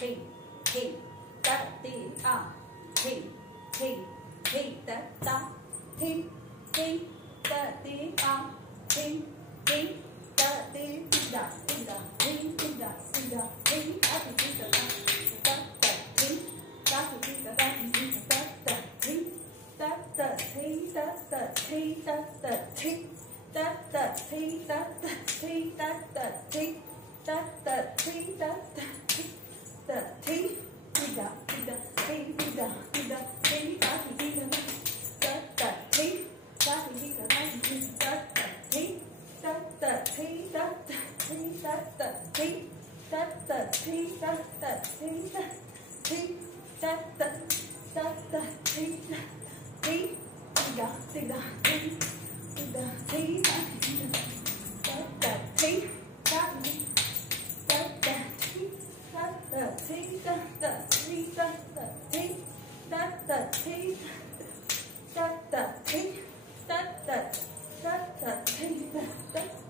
thi thi ta ti a thi thi thi ta thi thi ta ti a thi thi ta ti da thi da thi da thi da thi ta ti da ta ta thi ta ti da ta ti da ta thi ta ta thi ta ta thi ta ta thi ta ta thi ta ta thi ta ta thi ta ta thi ta ta thi ta thi da da thi da da thi ta ti da ta ta thi ta ti da ta ta thi ta ta thi ta ta thi ta ta thi ta ta thi ta ta thi ta thi ta ta ta ta thi thi da da thi da thi ta ta thi ta ta thi ta ta thi ta ta thi ta ta thi ta ta thi ta ta thi ta ta thi ta ta